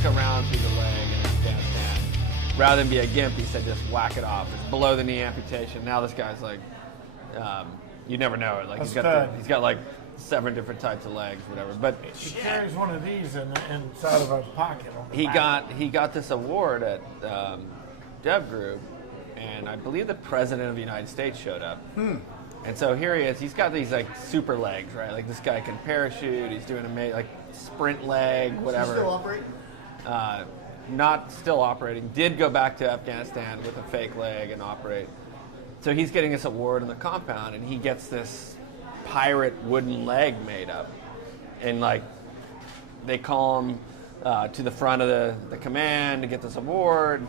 took a round through the leg in Afghanistan. Rather than be a gimp, he said just whack it off. It's below the knee amputation. Now this guy's like, you never know it. Like he's got like 7 different types of legs, whatever. But he carries one of these inside of a pocket. He got this award at Dev Group, and I believe the president of the United States showed up. And so here he is. He's got these like super legs, right? Like this guy can parachute. He's doing like sprint leg, whatever. Still operate? Not still operating. Did go back to Afghanistan with a fake leg and operate. So he's getting this award in the compound, and he gets this pirate wooden leg made up. And like they call him to the front of the command to get this award,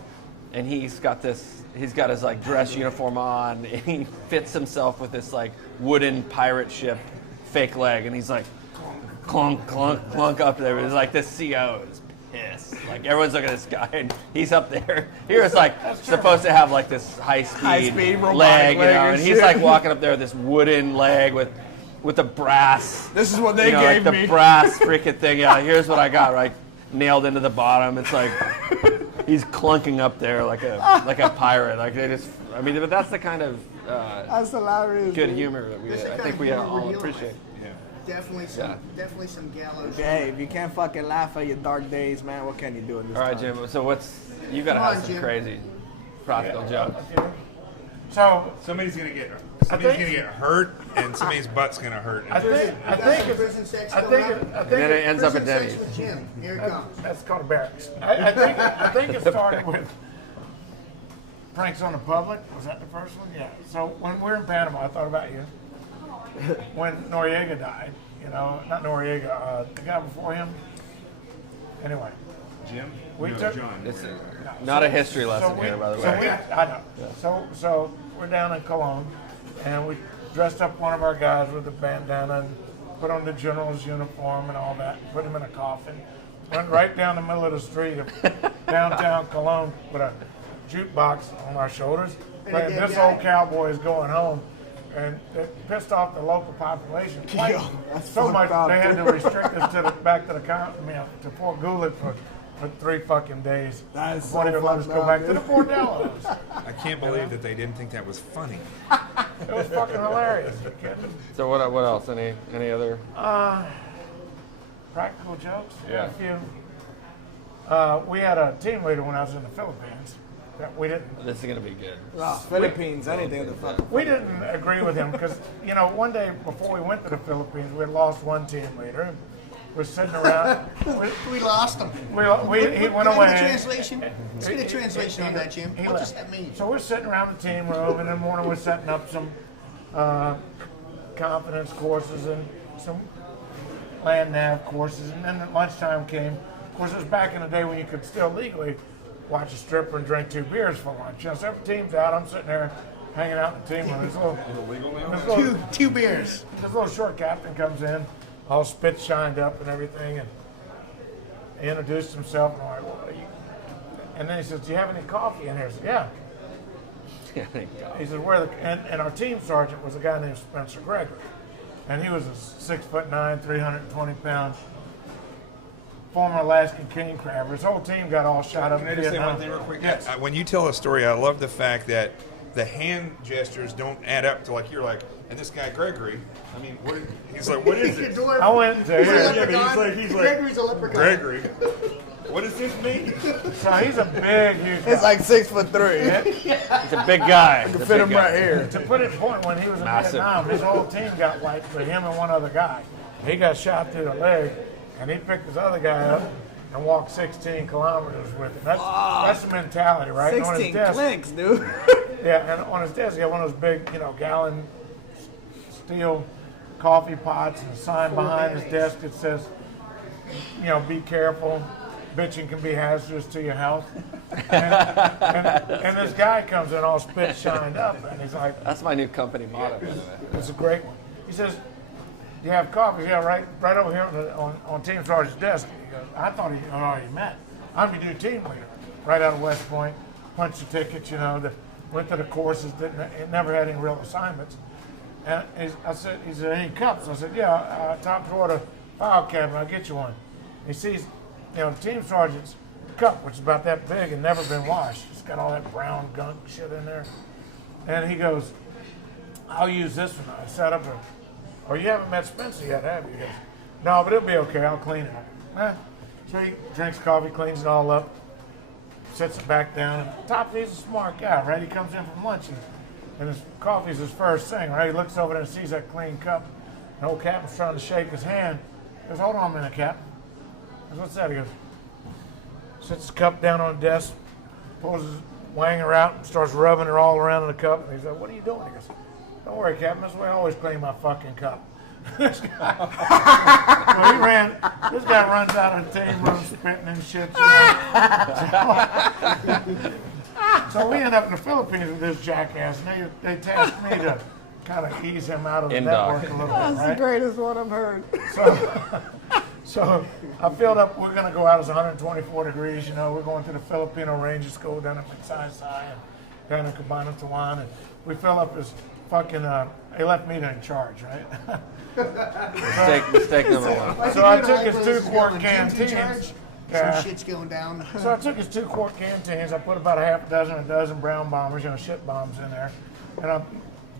and he's got his like dress uniform on, and he fits himself with this like wooden pirate ship fake leg, and he's like clunk clunk clunk up there. It's like this CO is pissed. Like everyone's looking at this guy, and he's up there. He was like supposed to have like this high speed leg, you know, and he's like walking up there with this wooden leg with the brass. This is what they gave like me. The brass freaking thing. Yeah, here's what I got. Right, nailed into the bottom. It's like he's clunking up there like a pirate. Like they just. I mean, but that's the kind of that's hilarious. Good humor that I think we all appreciate. Definitely some gallows. Hey, if you can't fucking laugh at your dark days, man, what can you do in this All right, time? Jim. So you got to have some crazy practical jokes. So somebody's gonna get hurt, and somebody's butt's gonna hurt. I think And then it ends up at Denny's. Jim, here it comes. That's called a barracks. I think it started with pranks on the public. Was that the first one? Yeah. So when we were in Panama, I thought about you. When Noriega died, not Noriega, the guy before him. Anyway. Jim? John. It's not a history lesson here, by the way. I know. So we're down in Cologne, and we dressed up one of our guys with a bandana and put on the general's uniform and all that, put him in a coffin, went right down the middle of the street of downtown Cologne with a jukebox on our shoulders. And this old cowboy is going home. And it pissed off the local population quite so much they had to restrict us back to to Fort Goulet for 3 fucking days. That is before they would let us go back to the bordellos. I can't believe that they didn't think that was funny. It was fucking hilarious. So what else? Any other? Practical jokes? Yeah. A few. We had a team leader when I was in the Philippines. That we didn't. This is gonna be good. Philippines, anything the fuck. We didn't agree with him because one day before we went to the Philippines, we had lost one team leader. We're sitting around. We lost him. He went away. Translation. Let's get a translation on that, Jim. What does that mean? So we're sitting around the team room, and in the morning we're setting up some confidence courses and some land nav courses. And then lunchtime came. Of course, it was back in the day when you could still legally watch a stripper and drink 2 beers for lunch. So every team's out. I'm sitting there hanging out in the team room. This little, two beers. This little short captain comes in, all spit shined up and everything, and he introduced himself. And, I'm like, and then he says, "Do you have any coffee in here?" I said, "Yeah." He said, "Where?" And our team sergeant was a guy named Spencer Gregory, and he was a 6'9", 320-pound. Former Alaskan king crabber. His whole team got all shot up. Can I just say one thing real quick? Yes. When you tell a story, I love the fact that the hand gestures don't add up to you're like, and this guy Gregory. I mean, he's like, what is this? I went to he's like Gregory's a leprechaun. Gregory. What does this mean? So he's a big, huge guy. He's like 6'3". He's a big guy. I can fit him right here. To put it in point, when he was in Vietnam, his whole team got wiped with him and one other guy. He got shot through the leg. And he picked this other guy up and walked 16 kilometers with him. That's the mentality, right? 16 clinks, dude. Yeah, and on his desk, he had one of those big, gallon steel coffee pots and a sign behind his desk that says, be careful. Bitching can be hazardous to your health. And this guy comes in all spit shined up, and he's like, "That's my new company motto." It's a great one. He says, "You have coffee?" "Yeah, right over here on Team Sergeant's desk." He goes, "I thought he already met. I'm your new team leader." Right out of West Point, punched the tickets, went to the courses, never had any real assignments. And he said, "Any cups?" I said, "Yeah, top drawer of the file cabinet, I'll get you one." He sees the team sergeant's cup, which is about that big and never been washed. It's got all that brown gunk shit in there. And he goes, I'll use this one. I set up oh, you haven't met Spencer yet, have you? He goes, no, but it'll be okay. I'll clean it up. So he drinks coffee, cleans it all up, sets it back down. And Top, he's a smart guy, right? He comes in from lunch and his coffee's his first thing, right? He looks over there and sees that clean cup. And old Captain's trying to shake his hand. He goes, hold on a minute, Cap. He goes, what's that? He goes, sets his cup down on the desk, pulls his wanger out and starts rubbing her all around in the cup. And he's like, what are you doing? He goes, don't worry, Captain. That's the way I always clean my fucking cup. This guy, this guy runs out of the team room spitting and shit. So we end up in the Philippines with this jackass, and they tasked me to kind of ease him out of the network a little bit. That's right? the greatest one I've heard. So I filled up. We're going to go out. It's 124 degrees. We're going to the Filipino Ranger School down at Magsaysay and down in Cabana, Tawan, and we fill up his fucking. They left me in charge, right? Mistake number one. So I took his 2-quart canteens. Some shit's going down. So I took his 2-quart canteens. I put about a dozen brown bombers, shit bombs in there, and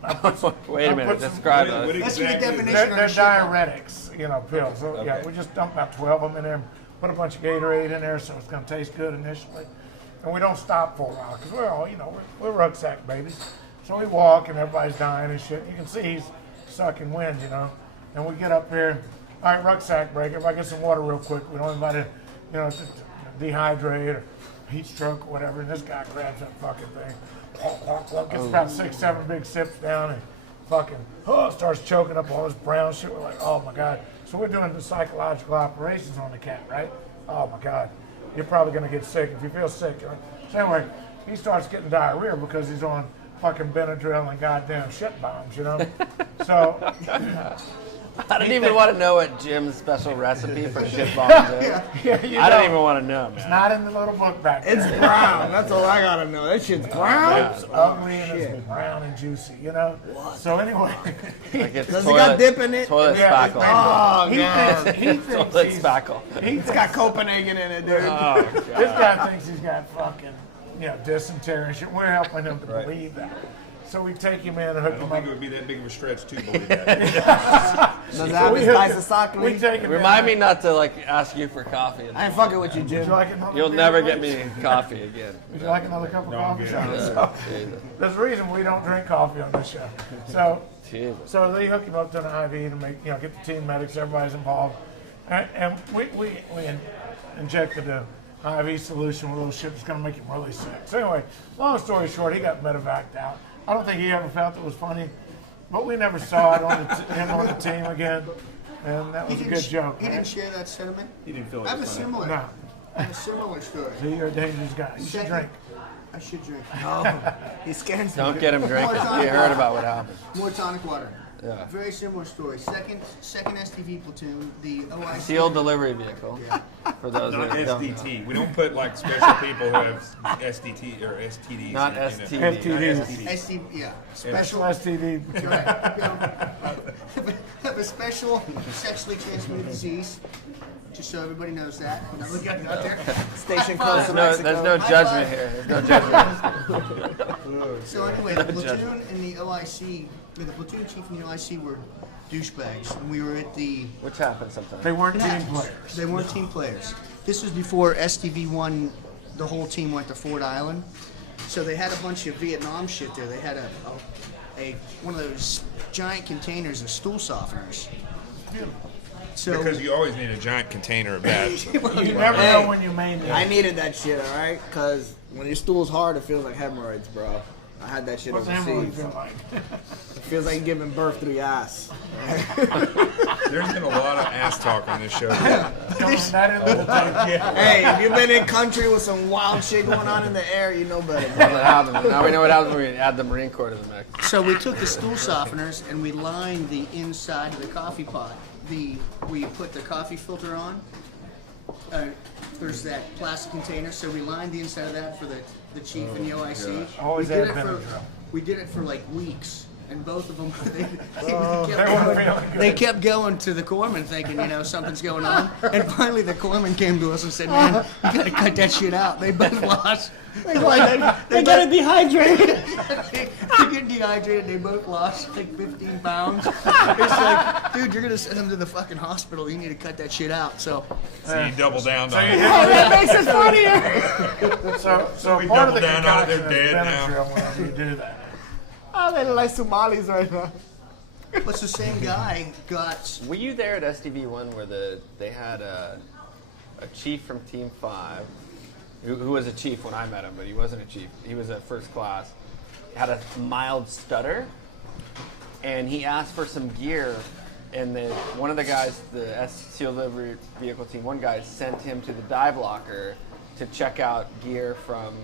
I put Wait a minute. Describe those. That's the definition they're of a shit bomb. diuretics, pills. So Okay. we just dumped about 12 of them in there, and put a bunch of Gatorade in there, so it's going to taste good initially. And we don't stop for a while because we're all, we're rucksack babies. So we walk and everybody's dying and shit. You can see he's sucking wind, And we get up here, all right, rucksack break. Everybody get some water real quick. We don't want anybody to, dehydrate or heat stroke or whatever. And this guy grabs that fucking thing, gets about 6, 7 big sips down and fucking starts choking up all this brown shit. We're like, oh my God. So we're doing the psychological operations on the cat, right? Oh my God. You're probably going to get sick if you feel sick. So anyway, he starts getting diarrhea because he's on fucking Benadryl and goddamn shit bombs, So I don't even want to know what Jim's special recipe for shit bombs is. I don't even want to know, man. It's not in the little book back there. It's brown. That's all I gotta know. That shit's brown. It's ugly and it's brown and juicy, What? So anyway, Like it's Does it got dip in it? Toilet Yeah, spackle. Oh, he God. thinks Toilet he's, spackle. It's got Copenhagen in it, dude. Oh, this guy thinks he's got fucking, dysentery and shit. We're helping him to believe that. So we take him in and hook I don't him think up. it would be that big of a stretch to believe that. Does it have his isosceles? We take him Remind in. me not to ask you for coffee. I ain't fucking with you, Would Jim. you like another You'll beer, never please? get me coffee again. Would you like another cup of coffee? good. Jesus. There's a reason we don't drink coffee on this show. So Jesus. So they hook him up to an IV to make, get the team medics, everybody's involved. And we injected an IV solution with a little shit that's going to make him really sick. So anyway, long story short, he got medevaced out. I don't think he ever felt it was funny, but we never saw it on him on the team again. And that was a good joke. He didn't share that sentiment? He didn't feel I it have a was funny. similar. No. I have a similar story. So you're a dangerous guy. You should Second- drink. I should drink. He scares me. Don't get him drinking. You heard about what happened. More tonic water. Yeah. Very similar story. Second STV platoon, the OIC. Sealed delivery vehicle. For those Not that don't know. SDT. We don't put like special people who have SDT or STDs. Not in it. STD. Not STDs. ST, yeah. Special Special. STD. Right. Have a special sexually transmitted disease. Just so everybody knows that. Another guy out there. Station High close five. to There's Mexico. no judgment here. There's no judgment. So anyway, the platoon and the OIC, the platoon chief and the OIC were douchebags, and we were at the. Which happens sometimes. They weren't team players. They weren't team players. This was before STV1. The whole team went to Ford Island, so they had a bunch of Vietnam shit there. They had a one of those giant containers of stool softeners. So Because you always need a giant container of that. You never know when you may need I it. needed that shit, alright? Because when your stool's hard, it feels like hemorrhoids, bro. I had that shit What's the hemorrhoid overseas. feel like? It feels like giving birth through your ass. There's been a lot of ass talk on this show. That is the tape. Hey, if you've been in country with some wild shit going on in the air, you know better. That's what happens. Now we know what happens when we add the Marine Corps to the mix. So we took the stool softeners and we lined the inside of the coffee pot. Where you put the coffee filter on. There's that plastic container, so we lined the inside of that for the chief and the OIC. Always we did add it for Benadryl. we did it for like weeks, and both of them They kept going to the corpsman thinking, something's going on. And finally the corpsman came to us and said, man, you gotta cut that shit out. They both lost. They got dehydrated. They get dehydrated. They both lost like 15 pounds. It's like, dude, you're gonna send them to the fucking hospital. You need to cut that shit out. So you double down on it. That makes it funnier. So we part of double the down on it, they're concoction is dead now. Benadryl whenever you do that. Oh, they look like Somalis right now. But the same guy got. Were you there at SDV1 where they had a chief from Team 5, who was a chief when I met him, but he wasn't a chief. He was a first class. Had a mild stutter, and he asked for some gear, and one of the guys, the SEAL delivery vehicle team, one guy sent him to the dive locker to check out gear from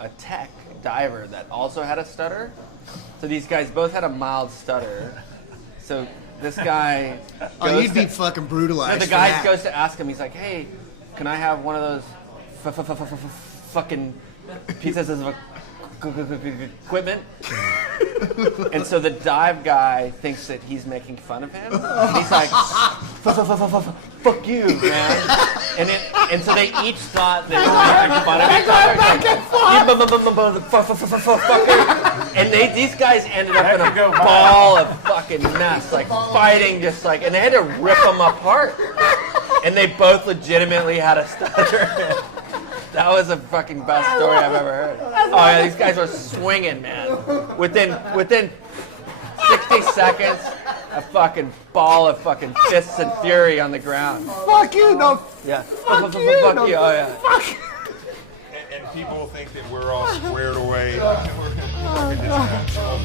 a tech diver that also had a stutter. So these guys both had a mild stutter. So this guy goes you'd be fucking brutalized. the guy goes to ask him, he's like, hey, can I have one of those fucking pieces of equipment? And so the dive guy thinks that he's making fun of him. And he's like, fuck you, man. And so they each thought they were making fun of each other. And these guys ended up in a ball of fucking mess, like fighting, just like, and they had to rip them apart. And they both legitimately had a stutter. That was the fucking best story I've ever heard. Oh yeah, these guys were swinging, man. Within 60 seconds, a fucking ball of fucking fists and fury on the ground. Fuck you, no. Yeah. Fuck you, Fuck you. Oh yeah. Fuck. And people think that we're all squared away. We're just a small